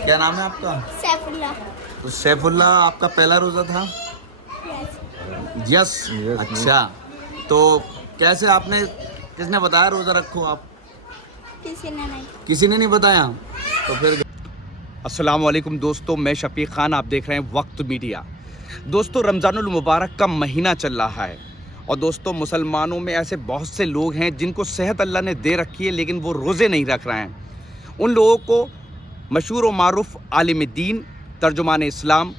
क्या नाम है आपका? सैफुल्ला। तो सैफुल्ला आपका पहला रोज़ा था? यस। अच्छा, तो कैसे आपने, किसने बताया रोज़ा रखो आप? किसी ने नहीं बताया? तो फिर अस्सलाम वालेकुम दोस्तों, मैं शफीक खान, आप देख रहे हैं वक्त मीडिया। दोस्तों, रमज़ानुल मुबारक का महीना चल रहा है और दोस्तों मुसलमानों में ऐसे बहुत से लोग हैं जिनको सेहत अल्लाह ने दे रखी है लेकिन वो रोज़े नहीं रख रहे हैं। उन लोगों को मशहूर व मारूफ आलिम दीन, तर्जुमान इस्लाम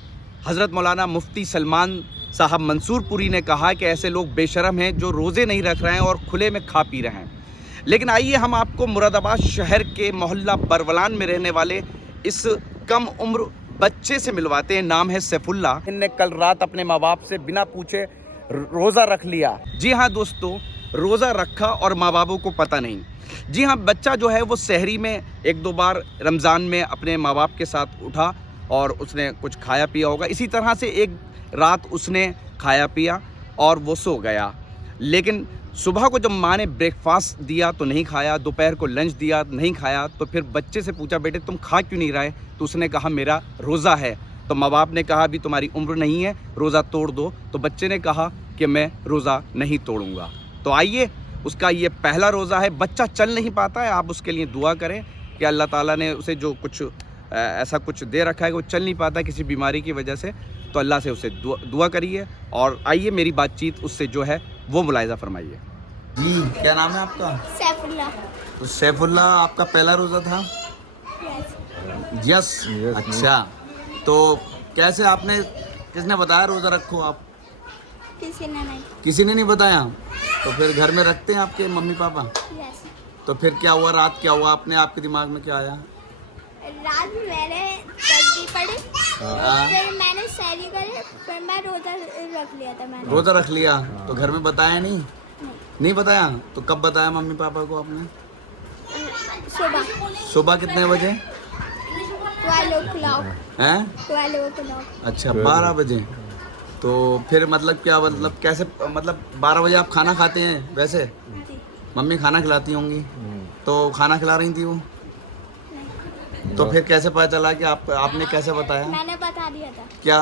हज़रत मौलाना मुफ्ती सलमान साहब मंसूरपुरी ने कहा कि ऐसे लोग बेशरम हैं जो रोज़े नहीं रख रहे हैं और खुले में खा पी रहे हैं। लेकिन आइए हम आपको मुरादाबाद शहर के मोहल्ला बरवलान में रहने वाले इस कम उम्र बच्चे से मिलवाते हैं। नाम है सैफुल्ला। इनने कल रात अपने माँ बाप से बिना पूछे रोज़ा रख लिया। जी हाँ दोस्तों, रोज़ा रखा और माँ बापों को पता नहीं। जी हाँ, बच्चा जो है वो सहरी में एक दो बार रमज़ान में अपने माँ बाप के साथ उठा और उसने कुछ खाया पिया होगा। इसी तरह से एक रात उसने खाया पिया और वो सो गया। लेकिन सुबह को जब माँ ने ब्रेकफास्ट दिया तो नहीं खाया, दोपहर को लंच दिया नहीं खाया। तो फिर बच्चे से पूछा, बेटे तुम खा क्यों नहीं रहे? तो उसने कहा मेरा रोज़ा है। तो माँ बाप ने कहा अभी तुम्हारी उम्र नहीं है, रोज़ा तोड़ दो। तो बच्चे ने कहा कि मैं रोज़ा नहीं तोड़ूंगा। तो आइए, उसका ये पहला रोज़ा है। बच्चा चल नहीं पाता है, आप उसके लिए दुआ करें कि अल्लाह ताला ने उसे जो कुछ ऐसा कुछ दे रखा है कि वो चल नहीं पाता किसी बीमारी की वजह से, तो अल्लाह से उसे दुआ करिए। और आइए मेरी बातचीत उससे जो है वो मुलाहिज़ा फरमाइए। जी, क्या नाम है आपका? सैफुल्ला। तो सैफुल्ला आपका पहला रोज़ा था? यस। अच्छा, तो कैसे आपने, किसने बताया रोज़ा रखो आप? किसी ने नहीं बताया? तो फिर घर में रखते हैं आपके मम्मी पापा? यस। तो फिर क्या हुआ, रात क्या हुआ, अपने आपके दिमाग में क्या आया? रात मैंने तस्बीह पढ़ी, फिर मैंने सहरी करी, फिर मैं रोज़ा रख लिया था। मैंने रोज़ा रख लिया। तो घर में बताया नहीं? नहीं बताया? तो कब बताया मम्मी पापा को आपने? सुबह। सुबह कितने बजे? 12 o'clock। हैं? 12 o'clock। अच्छा, 12 बजे। तो फिर मतलब क्या, मतलब कैसे, मतलब 12 बजे आप खाना खाते हैं वैसे? जी। मम्मी खाना खिलाती होंगी, तो खाना खिला रही थी वो? तो फिर कैसे पता चला कि आपने कैसे बताया? मैंने बता दिया था क्या?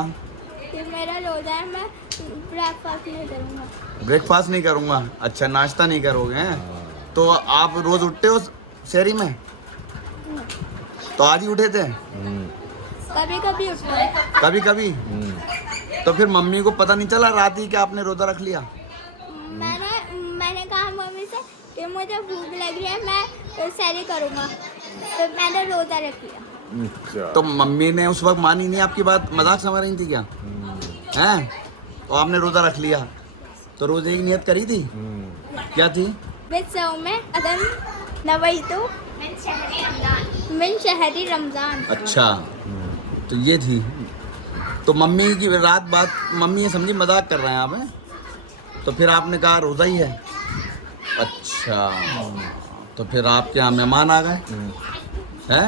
कि मेरा रोज़ा है, मैं ब्रेकफास्ट नहीं करूँगा। ब्रेकफास्ट नहीं करूँगा? अच्छा, नाश्ता नहीं करोगे हैं? तो आप रोज़ उठते हो शहरी में? तो आज ही उठे थे? कभी कभी उठता है। कभी कभी? तो फिर मम्मी को पता नहीं चला रात ही कि आपने रोज़ा रख लिया? मैंने कहा मम्मी से कि मुझे भूख लग रही है, मैं सहरी करूँगा, तो मैंने रोज़ा रख लिया। तो मम्मी ने उस वक्त मानी नहीं आपकी बात, मजाक समझ रही थी क्या? हैं? तो आपने रोज़ा रख लिया, तो रोज़े की नियत करी थी? क्या थी? मिन शहरी रमज़ान। अच्छा, तो ये थी। तो मम्मी की रात बात, मम्मी ये समझी मजाक कर रहे हैं आप, हैं? तो फिर आपने कहा रोज़ा ही है। अच्छा, तो फिर आपके यहाँ मेहमान आ गए हैं?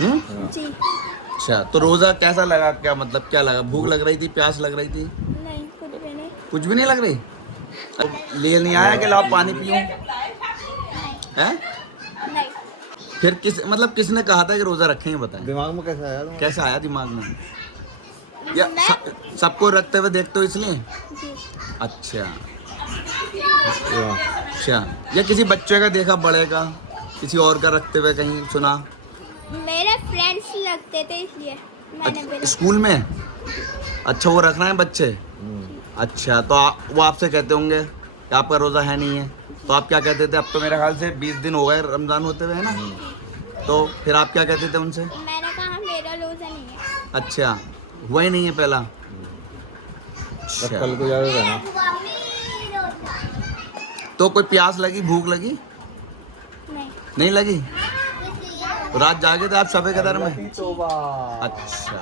जी। अच्छा, तो रोज़ा कैसा लगा? क्या मतलब, क्या लगा? भूख लग रही थी, प्यास लग रही थी? नहीं, कुछ भी नहीं। कुछ भी नहीं लग रही? लिए नहीं आया कि लाओ पानी पियो? हैं? नहीं। फिर मतलब किसने कहा था कि रोज़ा रखेंगे, बताएं? दिमाग में कैसे आया? कैसे आया दिमाग में? या सबको रखते हुए देखते हो इसलिए? जी। अच्छा अच्छा, या किसी बच्चे का देखा, बड़े का, किसी और का रखते हुए कहीं सुना? मेरे फ्रेंड्स लगते थे इसलिए मैंने बोला। स्कूल में? अच्छा, वो रख रहे हैं बच्चे? अच्छा, तो वो आपसे कहते होंगे कि आपका रोज़ा है नहीं है, तो आप क्या कहते थे? अब तो मेरे ख्याल से 20 दिन हो गए रमज़ान होते हुए, है ना? तो फिर आप क्या कहते थे उनसे? मैंने कहा मेरा रोज़ा नहीं है। अच्छा, हुआ ही नहीं है पहला? अच्छा, कल को याद रहना। तो कोई प्यास लगी, भूख लगी? नहीं लगी? तो रात जागे थे आप सफे कदर में? अच्छा।